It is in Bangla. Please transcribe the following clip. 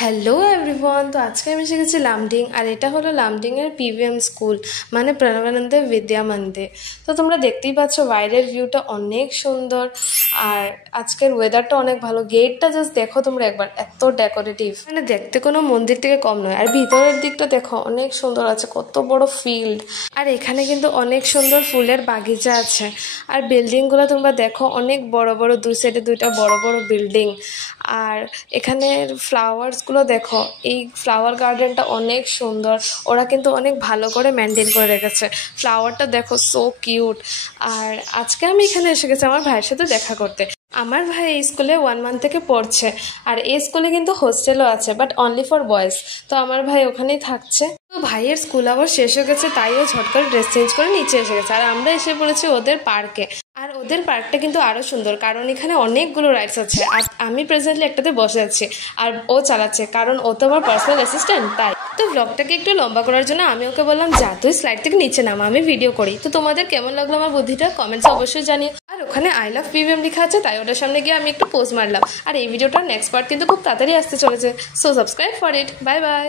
হ্যালো এভরিওয়ান, তো আজকে আমি এসে গেছি লামডিং। আর এটা হলো লামডিংয়ের পিভিএম স্কুল, মানে প্রণবানন্দ বিদ্যা মন্দির। তো তোমরা দেখতেই পাচ্ছ বাইরের ভিউটা অনেক সুন্দর, আর আজকের ওয়েদারটা অনেক ভালো। গেটটা জাস্ট দেখো তোমরা একবার, এত ডেকোরেটিভ, মানে দেখতে কোনো মন্দির থেকে কম নয়। আর ভিতরের দিকটা দেখো অনেক সুন্দর আছে, কত বড় ফিল্ড। আর এখানে কিন্তু অনেক সুন্দর ফুলের বাগিচা আছে। আর বিল্ডিংগুলো তোমরা দেখো অনেক বড় বড়, দুই সাইডে দুইটা বড় বড় বিল্ডিং। আর এখানের ফ্লাওয়ার্সগুলো দেখো, এই ফ্লাওয়ার গার্ডেনটা অনেক সুন্দর। ওরা কিন্তু অনেক ভালো করে মেনটেন করে রেখেছে। ফ্লাওয়ারটা দেখো, সো কিউট। আর আজকে আমি এখানে এসে গেছি আমার ভাইয়ের সাথে দেখা করতে। আমার ভাই এই স্কুলে 1 মান্থ থেকে পড়ছে। আর এই স্কুলে কিন্তু হোস্টেলও আছে, বাট অনলি ফর বয়েজ। তো আমার ভাই ওখানেই থাকছে। তো ভাইয়ের স্কুল আবার শেষ হয়ে গেছে, তাই ও ঝট করে ড্রেস চেঞ্জ করে নিচে এসে গেছে। আর আমরা এসে পড়েছি ওদের পার্কে। আর ওদের পার্কটা কিন্তু আরও সুন্দর, কারণ এখানে অনেকগুলো রাইডস আছে। আর আমি প্রেজেন্টলি একটাতে বসে আছি, আর ও চালাচ্ছে, কারণ ও তো আমার পার্সোনাল অ্যাসিস্ট্যান্ট। তাই তো ব্লগটাকে একটু লম্বা করার জন্য আমি ওকে বললাম, যা তুই স্লাইড থেকে নিচে নাম, আমি ভিডিও করি। তো তোমাদের কেমন লাগলো আমার বুদ্ধিটা কমেন্টসে অবশ্যই জানিও। আর ওখানে আই লাভ পিভিএম লেখা আছে, তাই ওটার সামনে গিয়ে আমি একটু পোজ মারলাম। আর এই ভিডিওটার নেক্সট পার্ট কিন্তু খুব তাড়াতাড়ি আসতে চলেছে, so subscribe for it. Bye bye.